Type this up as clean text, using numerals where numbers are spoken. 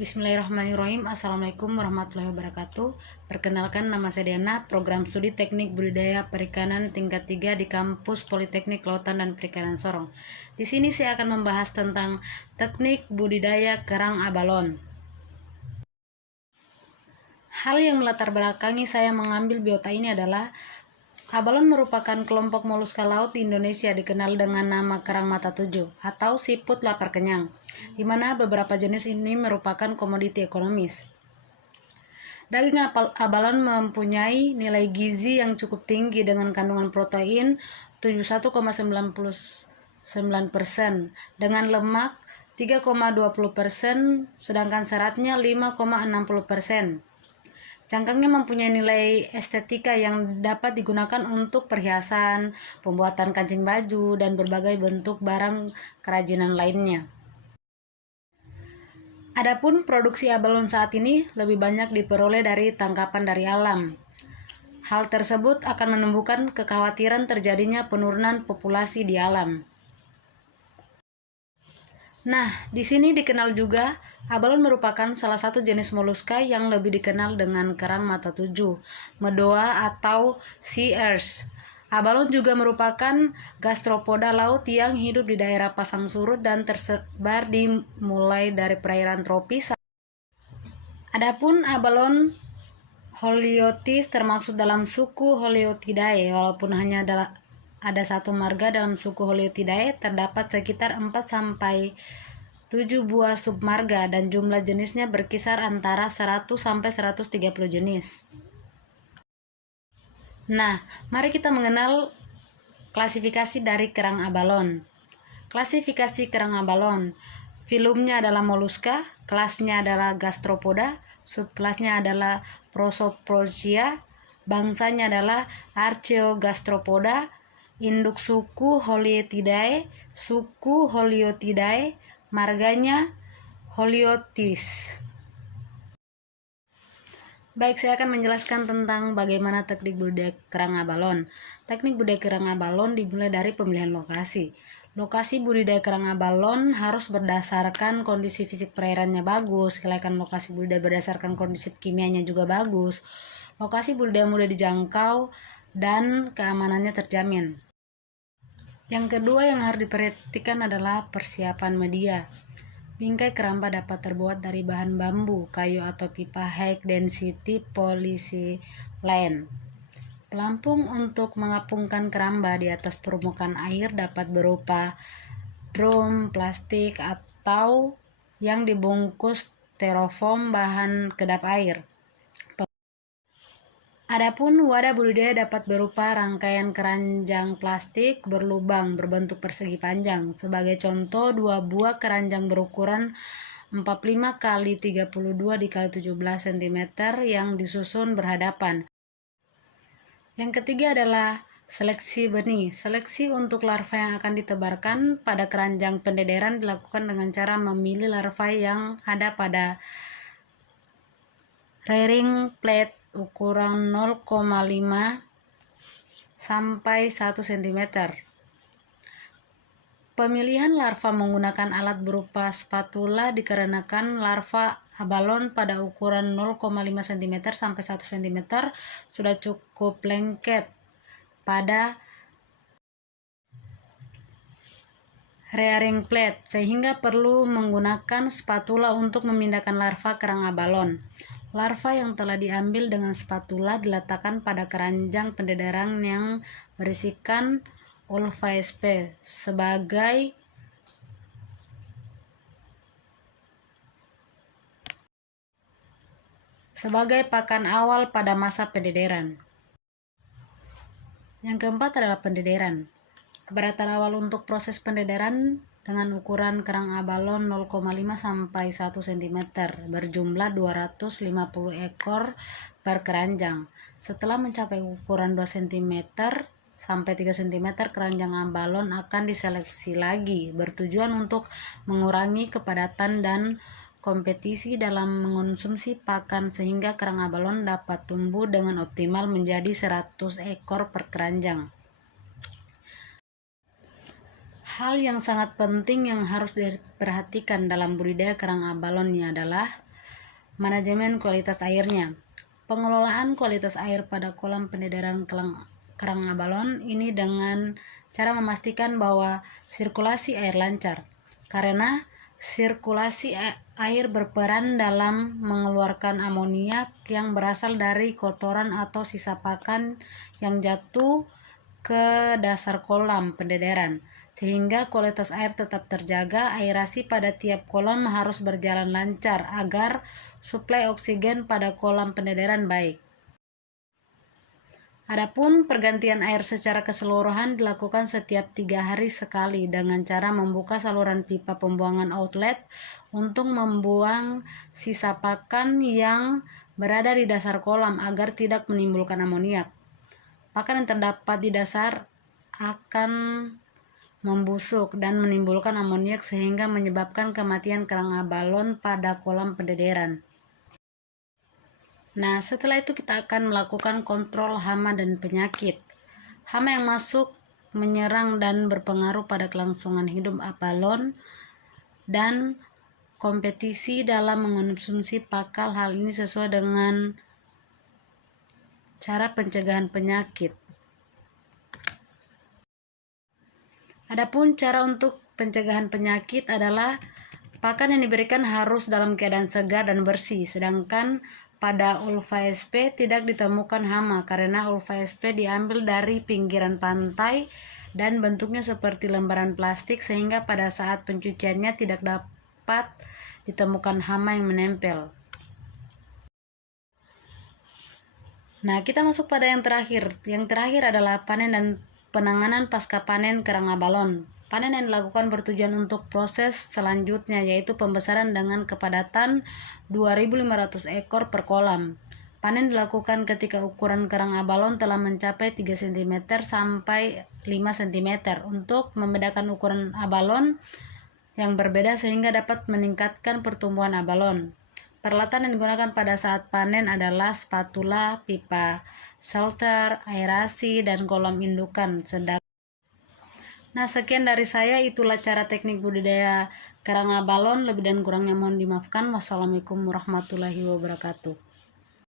Bismillahirrahmanirrahim. Assalamualaikum warahmatullahi wabarakatuh. Perkenalkan, nama saya Diana, program studi Teknik Budidaya Perikanan tingkat 3 di kampus Politeknik Kelautan dan Perikanan Sorong. Di sini saya akan membahas tentang teknik budidaya kerang abalon. Hal yang melatar belakangi saya mengambil biota ini adalah abalon merupakan kelompok moluska laut di Indonesia dikenal dengan nama kerang mata tujuh atau siput lapar kenyang, di mana beberapa jenis ini merupakan komoditi ekonomis. Daging abalon mempunyai nilai gizi yang cukup tinggi dengan kandungan protein 71,99%, dengan lemak 3,20%, sedangkan seratnya 5,60%. Cangkangnya mempunyai nilai estetika yang dapat digunakan untuk perhiasan, pembuatan kancing baju, dan berbagai bentuk barang kerajinan lainnya. Adapun produksi abalon saat ini lebih banyak diperoleh dari tangkapan dari alam. Hal tersebut akan menumbuhkan kekhawatiran terjadinya penurunan populasi di alam. Nah, di sini dikenal juga abalon merupakan salah satu jenis moluska yang lebih dikenal dengan kerang mata tujuh, Medoa atau sea urchin. Abalon juga merupakan gastropoda laut yang hidup di daerah pasang surut dan tersebar di mulai dari perairan tropis. Adapun abalon Holiotis termasuk dalam suku Holiotidae. Walaupun hanya ada satu marga dalam suku Holiotidae, terdapat sekitar 4-7 buah submarga dan jumlah jenisnya berkisar antara 100-130 jenis. Nah, mari kita mengenal klasifikasi dari kerang abalon. Klasifikasi kerang abalon, filumnya adalah moluska, kelasnya adalah gastropoda, subkelasnya adalah Prosoporosia, bangsanya adalah Archaeogastropoda, induk suku Holiotidae, marganya Holiotis. Baik, saya akan menjelaskan tentang bagaimana teknik budidaya kerang abalon. Teknik budidaya kerang abalon dimulai dari pemilihan lokasi. Lokasi budidaya kerang abalon harus berdasarkan kondisi fisik perairannya bagus, kelayakan lokasi budidaya berdasarkan kondisi kimianya juga bagus, lokasi budidaya mudah dijangkau, dan keamanannya terjamin. Yang kedua yang harus diperhatikan adalah persiapan media. Bingkai keramba dapat terbuat dari bahan bambu, kayu atau pipa high density polyethylene. Pelampung untuk mengapungkan keramba di atas permukaan air dapat berupa drum, plastik, atau yang dibungkus styrofoam bahan kedap air. Adapun wadah budidaya dapat berupa rangkaian keranjang plastik berlubang berbentuk persegi panjang. Sebagai contoh, 2 buah keranjang berukuran 45 x 32 x 17 cm yang disusun berhadapan. Yang ketiga adalah seleksi benih. Seleksi untuk larva yang akan ditebarkan pada keranjang pendederan dilakukan dengan cara memilih larva yang ada pada rearing plate ukuran 0,5 sampai 1 cm. Pemilihan larva menggunakan alat berupa spatula dikarenakan larva abalon pada ukuran 0,5 cm sampai 1 cm sudah cukup lengket pada rearing plate, sehingga perlu menggunakan spatula untuk memindahkan larva kerang abalon. Larva yang telah diambil dengan spatula diletakkan pada keranjang pendederan yang berisikan UlfASP sebagai pakan awal pada masa pendederan. Yang keempat adalah pendederan. Keberatan awal untuk proses pendederan dengan ukuran kerang abalon 0,5 sampai 1 cm berjumlah 250 ekor per keranjang. Setelah mencapai ukuran 2 cm sampai 3 cm, keranjang abalon akan diseleksi lagi, bertujuan untuk mengurangi kepadatan dan kompetisi dalam mengonsumsi pakan sehingga kerang abalon dapat tumbuh dengan optimal menjadi 100 ekor per keranjang. Hal yang sangat penting yang harus diperhatikan dalam budidaya kerang abalonnya adalah Manajemen kualitas airnya. Pengelolaan kualitas air pada kolam pendedaran kerang abalon ini dengan cara memastikan bahwa sirkulasi air lancar, karena sirkulasi air berperan dalam mengeluarkan amoniak yang berasal dari kotoran atau sisa pakan yang jatuh ke dasar kolam pendederan, sehingga kualitas air tetap terjaga. Aerasi pada tiap kolam harus berjalan lancar agar suplai oksigen pada kolam pendederan baik. Adapun pergantian air secara keseluruhan dilakukan setiap 3 hari sekali dengan cara membuka saluran pipa pembuangan outlet untuk membuang sisa pakan yang berada di dasar kolam agar tidak menimbulkan amoniak. Pakan yang terdapat di dasar akan membusuk dan menimbulkan amoniak sehingga menyebabkan kematian kerang abalon pada kolam pendederan. Nah, setelah itu kita akan melakukan kontrol hama dan penyakit. Hama yang masuk menyerang dan berpengaruh pada kelangsungan hidup abalon dan kompetisi dalam mengonsumsi pakal. Hal ini sesuai dengan cara pencegahan penyakit. Adapun cara untuk pencegahan penyakit adalah pakan yang diberikan harus dalam keadaan segar dan bersih, sedangkan pada Ulva SP tidak ditemukan hama karena Ulva SP diambil dari pinggiran pantai dan bentuknya seperti lembaran plastik, sehingga pada saat pencuciannya tidak dapat ditemukan hama yang menempel. Nah, kita masuk pada yang terakhir. Yang terakhir adalah panen dan penanganan pasca panen kerang abalon. Panen yang dilakukan bertujuan untuk proses selanjutnya, yaitu pembesaran dengan kepadatan 2.500 ekor per kolam. Panen dilakukan ketika ukuran kerang abalon telah mencapai 3 cm sampai 5 cm untuk membedakan ukuran abalon yang berbeda sehingga dapat meningkatkan pertumbuhan abalon. Peralatan yang digunakan pada saat panen adalah spatula, pipa shelter, aerasi, dan kolam indukan. Nah, sekian dari saya. Itulah cara teknik budidaya kerang abalon. Lebih dan kurangnya mohon dimaafkan. Wassalamualaikum warahmatullahi wabarakatuh.